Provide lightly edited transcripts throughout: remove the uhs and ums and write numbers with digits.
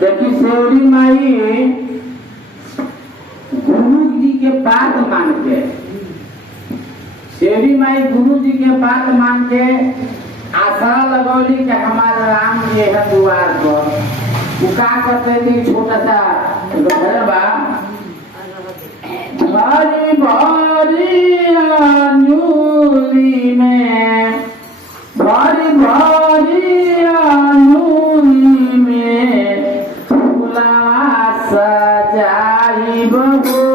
देखी सेवरी माई गुरु जी के बात मान के, सेवरी माई गुरु जी के बात मान के आशा लगौली कि हमारे राम जी है द्वार पर। वो का करते थे, छोटा सा घर बा, भारी भारी अंजूरी में, भारी भारी अंजूरी में फूलवा सजाई बहो,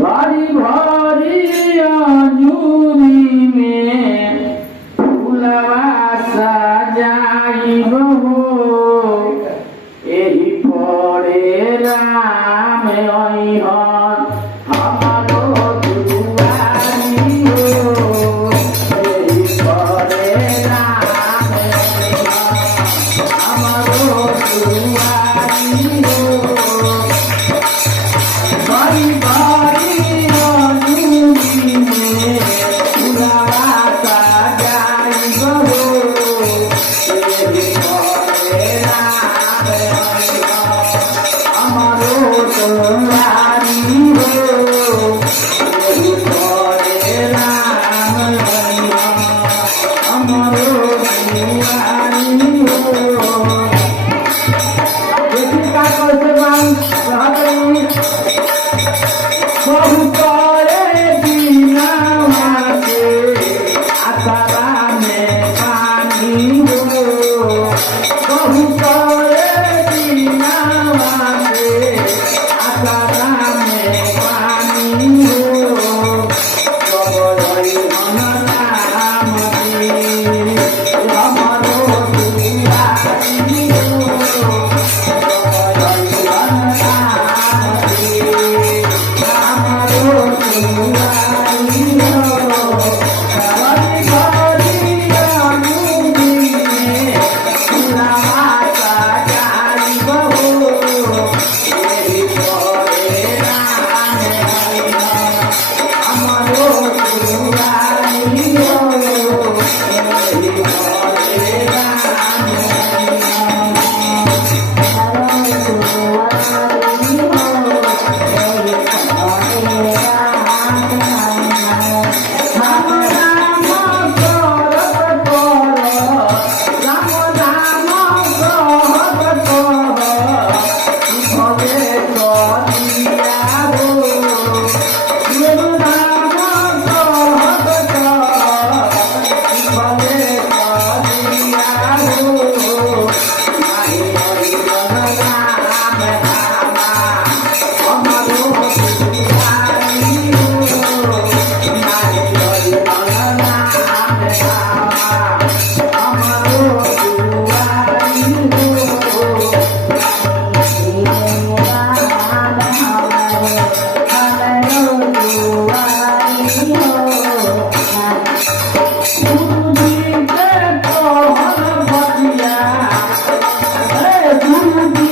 भारी भारी अंजूरी में फूलवा सजाई बहो। एही पड़े राम अइहन हमरो दुआरी हो, एही पड़े राम अइहन हमरो दुआरी हो। बड़ी बड़ी अंजूरी में फूलवा सजाई बहो, एही पड़े राम हमरो दुआरी हो, एही पड़े राम हमरो दुआरी हो। देखी का कैसे मान रहते बहुत दीनावा के आसरा में पानी हो, बहुत दीनावा के आसरा में पानी हो। कबरई हम राम जी हमरो दुआरी हो, कबरई हम राम जी हमरो दुआरी हो। बड़ी बड़ी अंजूरी में फूलवा सजाई बहो, एही पड़े राम अइहन हमरो दुआरी हो, एही पड़े राम अइहन हमरो दुआरी हो, एही पड़े राम अइहन। राम राम करत करत, राम राम कहत कहत भले कलिया हो, राम राम कहत कहत भले कलिया हो। माही अइहन राम रामा हमरो दुआरी हो, माही अइहन राम रामा हमरो दुआरी हो। राम हमरो दुआरी हो। गुरु जी के कहल बतिया, गुरु जी